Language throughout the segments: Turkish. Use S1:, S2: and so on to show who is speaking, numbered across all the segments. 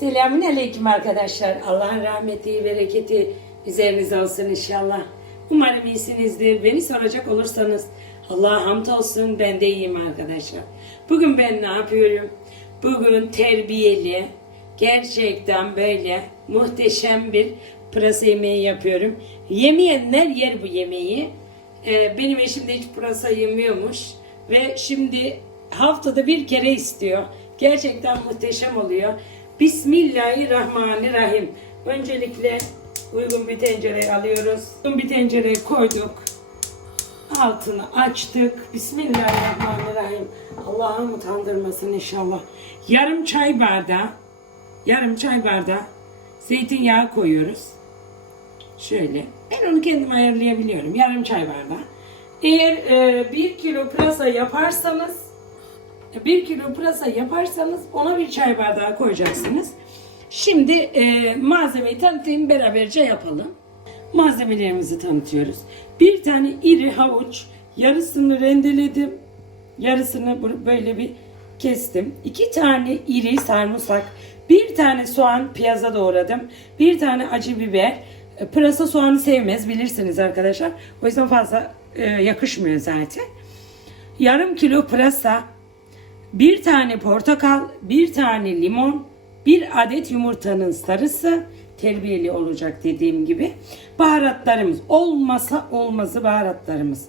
S1: Selamun Aleyküm arkadaşlar. Allah'ın rahmeti, bereketi üzerinize olsun inşallah. Umarım iyisinizdir. Beni soracak olursanız Allah'a hamd olsun ben de iyiyim arkadaşlar. Bugün ben ne yapıyorum? Bugün terbiyeli, gerçekten böyle muhteşem bir pırasa yemeği yapıyorum. Yemeyenler yer bu yemeği. Ee, benim eşim de hiç pırasa yemiyormuş ve şimdi haftada bir kere istiyor. Gerçekten muhteşem oluyor. Bismillahirrahmanirrahim. Öncelikle uygun bir tencereye alıyoruz. Uygun bir tencereye koyduk. Altını açtık. Bismillahirrahmanirrahim. Allah'ım utandırmasın inşallah. Yarım çay bardağı, yarım çay bardağı zeytinyağı koyuyoruz. Şöyle. Ben onu kendim ayarlayabiliyorum. Yarım çay bardağı. Eğer e, bir kilo pırasa yaparsanız bir kilo pırasa yaparsanız ona bir çay bardağı koyacaksınız. Şimdi e, malzemeyi tanıtayım beraberce yapalım. Malzemelerimizi tanıtıyoruz. Bir tane iri havuç, yarısını rendeledim. Yarısını böyle bir kestim. İki tane iri sarımsak, bir tane soğan piyaza doğradım. Bir tane acı biber. E, Pırasa soğanı sevmez bilirsiniz arkadaşlar. O yüzden fazla e, yakışmıyor zaten. Yarım kilo pırasa, bir tane portakal, bir tane limon, bir adet yumurtanın sarısı terbiyeli olacak dediğim gibi. Baharatlarımız olmasa olmazı baharatlarımız.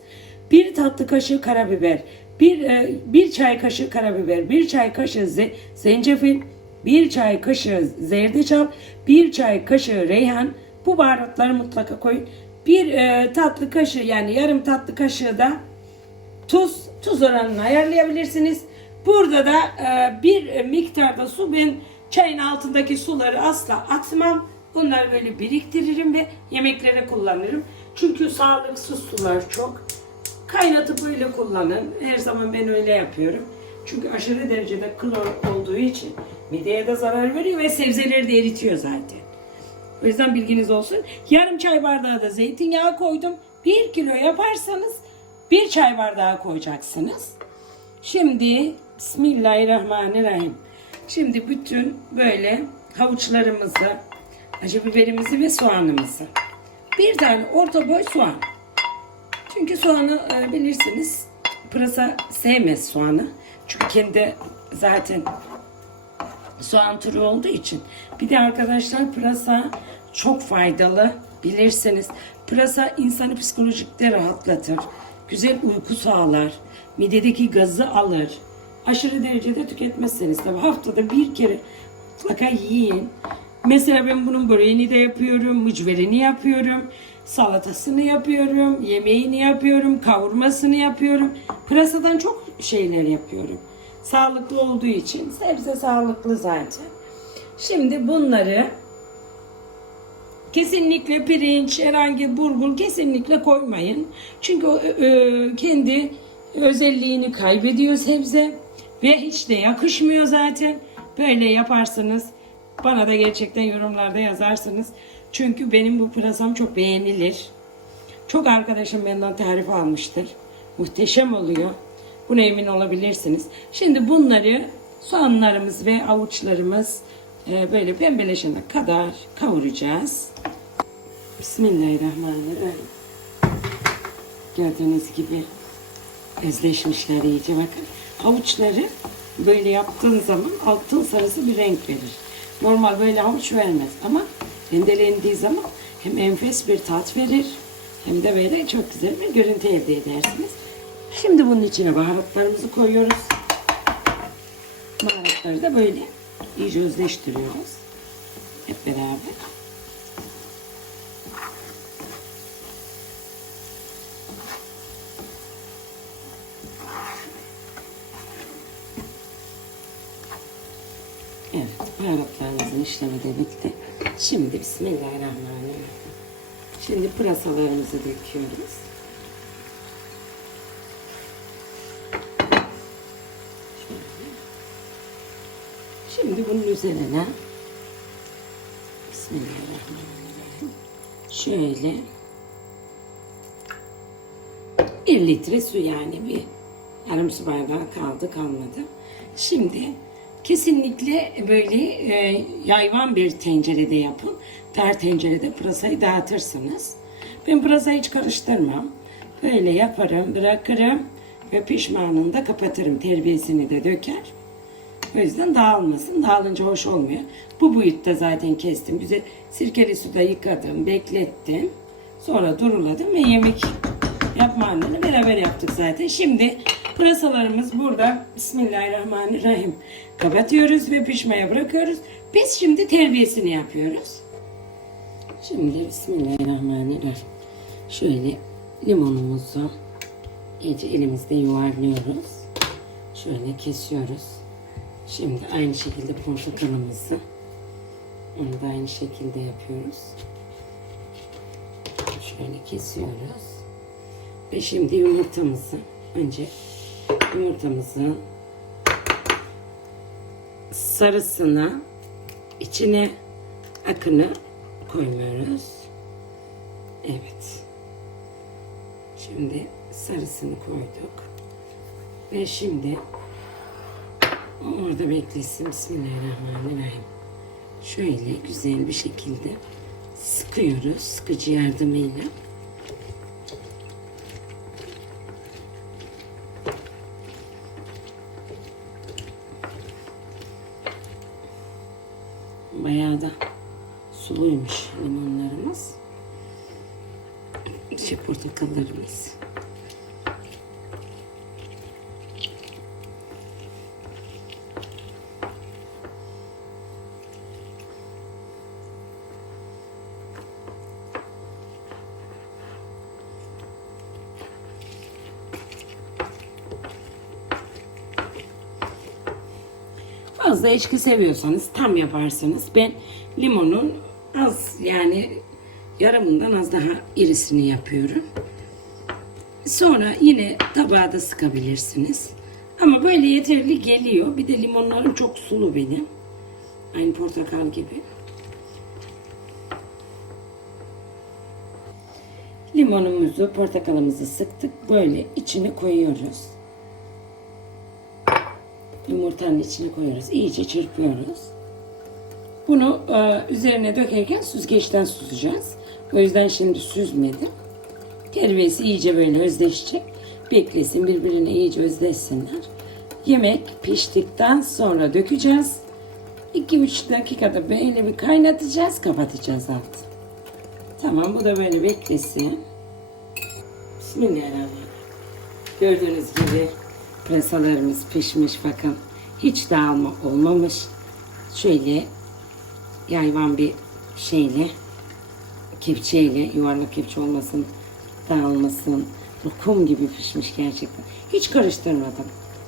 S1: Bir tatlı kaşığı karabiber, bir, e, bir çay kaşığı karabiber, bir çay kaşığı ze- zencefil, bir çay kaşığı zerdeçal, bir çay kaşığı reyhan. Bu baharatları mutlaka koyun. Bir e, tatlı kaşığı yani yarım tatlı kaşığı da tuz, tuz oranını ayarlayabilirsiniz. Burada da e, bir miktarda su ben çayın altındaki suları asla atmam. Bunları böyle biriktiririm ve yemeklere kullanırım. Çünkü sağlıksız sular çok. Kaynatıp öyle kullanın. Her zaman ben öyle yapıyorum. Çünkü aşırı derecede klor olduğu için mideye de zarar veriyor ve sebzeleri de eritiyor zaten. O yüzden bilginiz olsun. Yarım çay bardağı da zeytinyağı koydum. Bir kilo yaparsanız bir çay bardağı koyacaksınız. Şimdi Bismillahirrahmanirrahim. Şimdi bütün böyle havuçlarımızı, acı biberimizi ve soğanımızı. Bir tane orta boy soğan. Çünkü soğanı e, bilirsiniz pırasa sevmez soğanı. Çünkü kendi zaten soğan türü olduğu için. Bir de arkadaşlar pırasa çok faydalı bilirsiniz. Pırasa insanı psikolojikte rahatlatır. Güzel uyku sağlar. Midedeki gazı alır. Aşırı derecede tüketmezseniz tabii haftada bir kere mutlaka yiyin. Mesela ben bunun böreğini de yapıyorum, mücverini yapıyorum, salatasını yapıyorum, yemeğini yapıyorum, kavurmasını yapıyorum. Pırasadan çok şeyler yapıyorum. Sağlıklı olduğu için sebze sağlıklı zaten. Şimdi bunları kesinlikle pirinç, herhangi bulgur kesinlikle koymayın. Çünkü o e, kendi özelliğini kaybediyor sebze ve hiç de yakışmıyor zaten. Böyle yaparsınız. Bana da gerçekten yorumlarda yazarsınız. Çünkü benim bu pırasam çok beğenilir. Çok arkadaşım benden tarif almıştır. Muhteşem oluyor. Buna emin olabilirsiniz. Şimdi bunları soğanlarımız ve avuçlarımız e, böyle pembeleşene kadar kavuracağız. Bismillahirrahmanirrahim. Gördüğünüz gibi özleşmişler iyice bakın. Havuçları böyle yaptığın zaman altın sarısı bir renk verir. Normal böyle havuç vermez ama rendelendiği zaman hem enfes bir tat verir hem de böyle çok güzel bir görüntü elde edersiniz. Şimdi bunun içine baharatlarımızı koyuyoruz. Baharatları da böyle iyice özleştiriyoruz. Hep beraber. Evet, baharatlarımızın işlemi de bitti. Şimdi Bismillahirrahmanirrahim. Şimdi pırasalarımızı döküyoruz. Şimdi bunun üzerine Bismillahirrahmanirrahim. Şöyle bir litre su yani bir yarım su bardağı kaldı kalmadı. Şimdi Kesinlikle böyle e, yayvan bir tencerede yapın. Ter tencerede pırasayı dağıtırsınız. Ben pırasayı hiç karıştırmam. Böyle yaparım, bırakırım ve pişmanında kapatırım. Terbiyesini de döker. O yüzden dağılmasın. Dağılınca hoş olmuyor. Bu boyutta zaten kestim. Güzel sirkeli suda yıkadım, beklettim. Sonra duruladım ve yemek yapma anını beraber yaptık zaten. Şimdi pırasalarımız burada. Bismillahirrahmanirrahim. Kapatıyoruz ve pişmeye bırakıyoruz. Biz şimdi terbiyesini yapıyoruz. Şimdi Bismillahirrahmanirrahim. Şöyle limonumuzu iyice elimizde yuvarlıyoruz. Şöyle kesiyoruz. Şimdi aynı şekilde portakalımızı onu da aynı şekilde yapıyoruz. Şöyle kesiyoruz. Ve şimdi yumurtamızı önce yumurtamızın sarısına içine akını koymuyoruz. Evet. Şimdi sarısını koyduk. Ve şimdi orada beklesin. Bismillahirrahmanirrahim. Şöyle güzel bir şekilde sıkıyoruz. Sıkıcı yardımıyla. Bayağı da suluymuş limonlarımız. Şey portakallarımız. Fazla içki seviyorsanız tam yaparsınız. Ben limonun az yani yarımından az daha irisini yapıyorum. Sonra yine tabağa da sıkabilirsiniz. Ama böyle yeterli geliyor. Bir de limonlarım çok sulu benim. Aynı portakal gibi. Limonumuzu, portakalımızı sıktık. Böyle içine koyuyoruz. Yumurtanın içine koyuyoruz. İyice çırpıyoruz. Bunu e, üzerine dökerken süzgeçten süzeceğiz. O yüzden şimdi süzmedim. Terbiyesi iyice böyle özleşecek. Beklesin birbirine iyice özleşsinler. Yemek piştikten sonra dökeceğiz. 2-3 dakikada böyle bir kaynatacağız. Kapatacağız altı. Tamam bu da böyle beklesin. Bismillahirrahmanirrahim. Gördüğünüz gibi pırasalarımız pişmiş bakın. Hiç dağılma olmamış. Şöyle yayvan bir şeyle kepçeyle yuvarlak kepçe olmasın dağılmasın. Lokum gibi pişmiş gerçekten. Hiç karıştırmadım.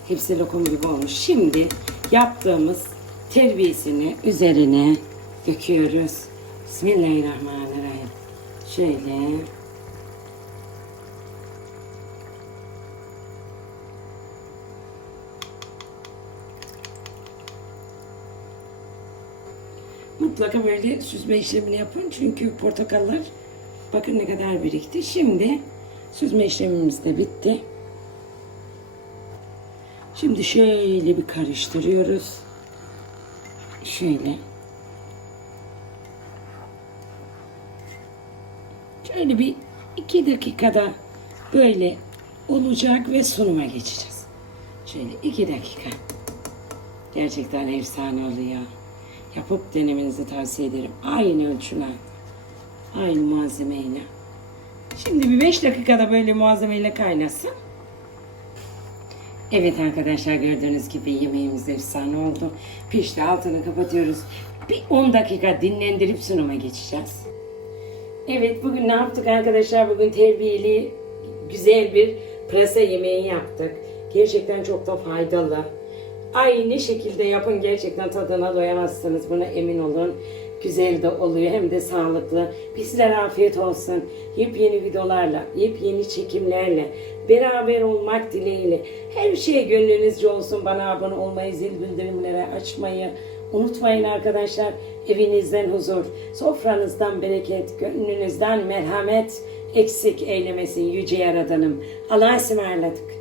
S1: Hepsi lokum gibi olmuş. Şimdi yaptığımız terbiyesini üzerine döküyoruz. Bismillahirrahmanirrahim. Şöyle Mutlaka böyle süzme işlemini yapın. Çünkü portakallar bakın ne kadar birikti. Şimdi süzme işlemimiz de bitti. Şimdi şöyle bir karıştırıyoruz. Şöyle. Şöyle bir iki dakikada böyle olacak ve sunuma geçeceğiz. Şöyle iki dakika. Gerçekten efsane oluyor. Yapıp denemenizi tavsiye ederim. Aynı ölçüler. Aynı malzemeyle. Şimdi bir 5 dakikada böyle malzemeyle kaynasın. Evet arkadaşlar gördüğünüz gibi yemeğimiz efsane oldu. Pişti altını kapatıyoruz. Bir 10 dakika dinlendirip sunuma geçeceğiz. Evet bugün ne yaptık arkadaşlar? Bugün terbiyeli güzel bir pırasa yemeği yaptık. Gerçekten çok da faydalı. Aynı şekilde yapın gerçekten tadına doyamazsınız buna emin olun. Güzel de oluyor hem de sağlıklı. Bizlere afiyet olsun. Yepyeni videolarla, yepyeni çekimlerle beraber olmak dileğiyle. Her şey gönlünüzce olsun. Bana abone olmayı, zil bildirimleri açmayı unutmayın arkadaşlar. Evinizden huzur, sofranızdan bereket, gönlünüzden merhamet eksik eylemesin yüce yaradanım. Allah'a ısmarladık.